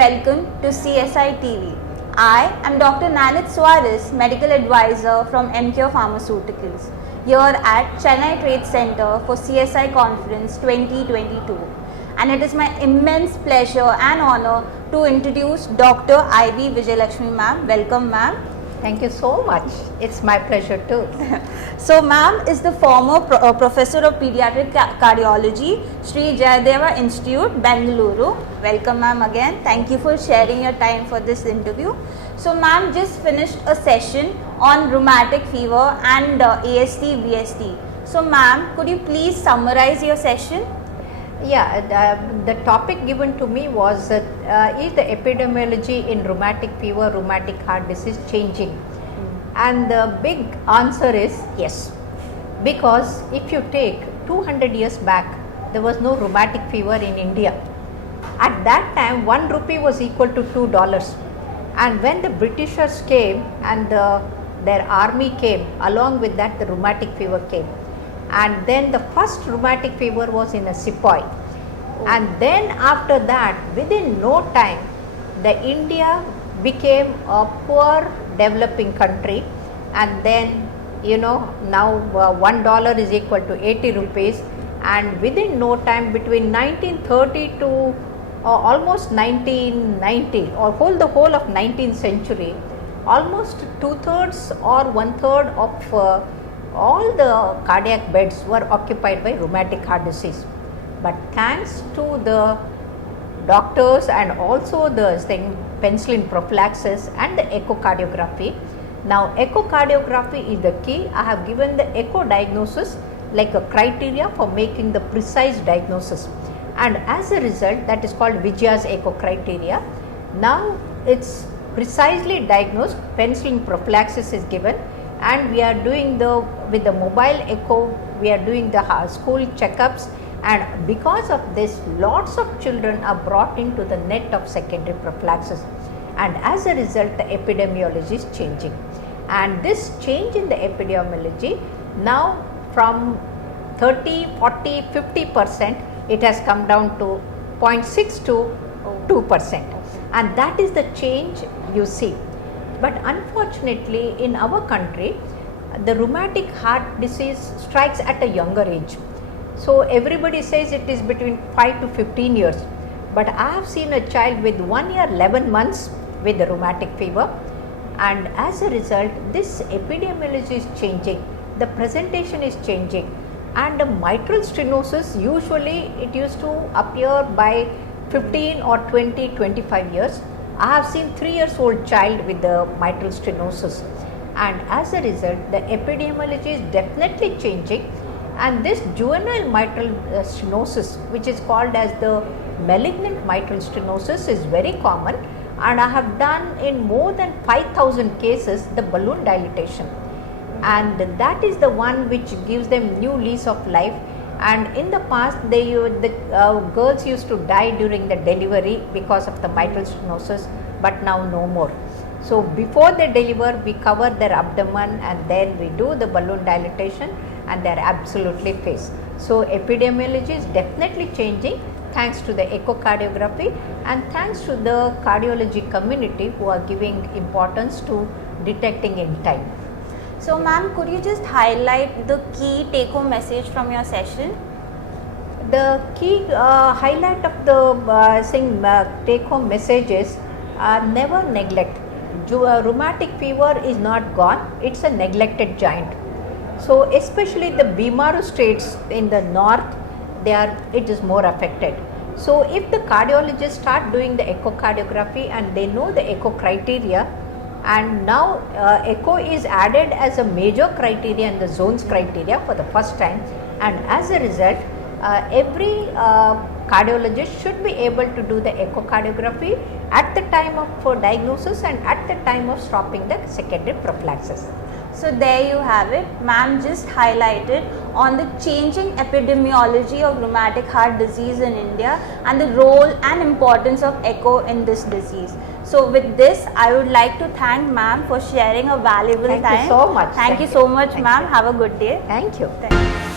welcome to CSI TV. I am Dr. Nanit Suarez, Medical Advisor from MCure Pharmaceuticals, here at Chennai Trade Center for CSI Conference 2022. And it is my immense pleasure and honor to introduce Dr. B Vijayalaxmi ma'am. Welcome ma'am. Thank you so much. It's my pleasure too. So ma'am is the former professor of Pediatric Cardiology, Sri Jayadeva Institute, Bangalore. Welcome ma'am again. Thank you for sharing your time for this interview. So ma'am just finished a session on rheumatic fever and AST, VST. So ma'am, could you please summarize your session? Yeah, the topic given to me was is the epidemiology in rheumatic fever, rheumatic heart disease changing? And the big answer is yes. Because if you take 200 years back, there was no rheumatic fever in India. At that time, 1 rupee was equal to $2. And when the Britishers came and their army came, along with that the rheumatic fever came. And then the first rheumatic fever was in a sepoy. And then after that, within no time, the India became a poor developing country, and then now $1 is equal to 80 rupees, and within no time, between 1930 to almost 1990 or the whole of 19th century, almost 2/3 or 1/3 of all the cardiac beds were occupied by rheumatic heart disease. But thanks to the doctors and also the penicillin prophylaxis and the echocardiography, now echocardiography is the key. I have given the echo diagnosis like a criteria for making the precise diagnosis, and as a result, that is called Vijaya's echo criteria. Now it's precisely diagnosed, penicillin prophylaxis is given, and we are doing with the mobile echo, we are doing the school checkups, and because of this, lots of children are brought into the net of secondary prophylaxis, and as a result the epidemiology is changing. And this change in the epidemiology, now from 30, 40, 50%, it has come down to 0.6 to 2%, and that is the change you see. But unfortunately, in our country, the rheumatic heart disease strikes at a younger age. So everybody says it is between 5 to 15 years. But I have seen a child with 1 year, 11 months with the rheumatic fever. And as a result, this epidemiology is changing. The presentation is changing. And the mitral stenosis, usually it used to appear by 15 or 20, 25 years. I have seen 3 years old child with the mitral stenosis, and as a result the epidemiology is definitely changing, and this juvenile mitral stenosis, which is called as the malignant mitral stenosis, is very common, and I have done in more than 5,000 cases the balloon dilatation, and that is the one which gives them new lease of life. And in the past, the girls used to die during the delivery because of the mitral stenosis, but now no more. So before they deliver, we cover their abdomen and then we do the balloon dilatation, and they are absolutely fixed. So epidemiology is definitely changing thanks to the echocardiography and thanks to the cardiology community who are giving importance to detecting in time. So ma'am, could you just highlight the key take-home message from your session? The key highlight of the take-home message is never neglect. Rheumatic fever is not gone, it's a neglected giant. So especially the Bimaru states in the north, it is more affected. So if the cardiologists start doing the echocardiography and they know the echo criteria, and now echo is added as a major criteria in the zones criteria for the first time, and as a result every cardiologist should be able to do the echocardiography at the time of diagnosis and at the time of stopping the secondary prophylaxis. So there you have it. Ma'am just highlighted on the changing epidemiology of rheumatic heart disease in India and the role and importance of echo in this disease. So with this, I would like to thank ma'am for sharing a valuable time. Thank you so much. Thank you so much ma'am. Have a good day. Thank you. Thank you.